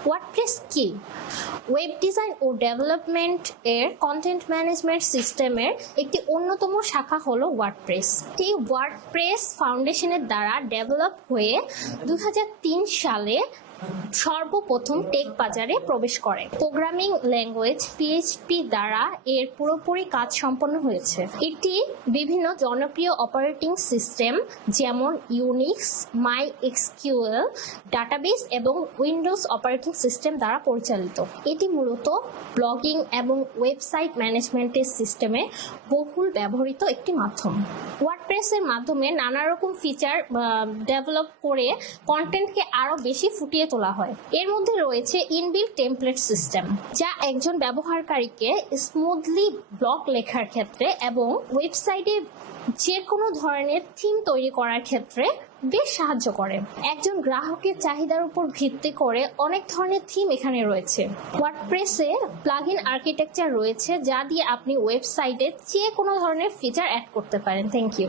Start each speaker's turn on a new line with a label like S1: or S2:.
S1: WordPress কি web design ও development এর কন্টেন্ট ম্যানেজমেন্ট সিস্টেমের একটি অন্যতম শাখা হলো ওয়ার্ডপ্রেস এটি ওয়ার্ডপ্রেস ফাউন্ডেশনের দ্বারা ডেভেলপ হয়ে দুই হাজার তিন সালে সর্বপ্রথম টেক বাজারে প্রবেশ করে। প্রোগ্রামিং ল্যাঙ্গুয়েজ পিএইচপি দ্বারা এর পুরোপুরি কাজ সম্পন্ন হয়েছে। এটি বিভিন্ন জনপ্রিয় অপারেটিং সিস্টেম যেমন ইউনিক্স মাই এক্সকিউএল ডাটাবেস এবং উইন্ডোজ অপারেটিং সিস্টেম দ্বারা পরিচালিত। এটি মূলত ব্লগিং এবং ওয়েবসাইট ম্যানেজমেন্টের সিস্টেমে বহুল ব্যবহৃত একটি মাধ্যম। ওয়ার্ডপ্রেসের মাধ্যমে নানা রকম ফিচার ডেভেলপ করে কন্টেন্টকে আরও বেশি ফুটিয়ে তোলা হয়। এর মধ্যে রয়েছে ইনবিল টেমপ্লেট সিস্টেম যা একজন ব্যবহারকারীকে স্মুথলি ব্লগ লেখার ক্ষেত্রে এবং ওয়েবসাইটে যে কোনো ধরনের থিম তৈরি করার ক্ষেত্রে বেশ সাহায্য করে। একজন গ্রাহকের চাহিদার উপর ভিত্তি করে অনেক ধরনের থিম এখানে রয়েছে। ওয়ার্ডপ্রেসে প্লাগ ইন আর্কিটেকচার রয়েছে, যা দিয়ে আপনি ওয়েবসাইটে যে কোনো ধরনের ফিচার অ্যাড করতে পারেন। Thank you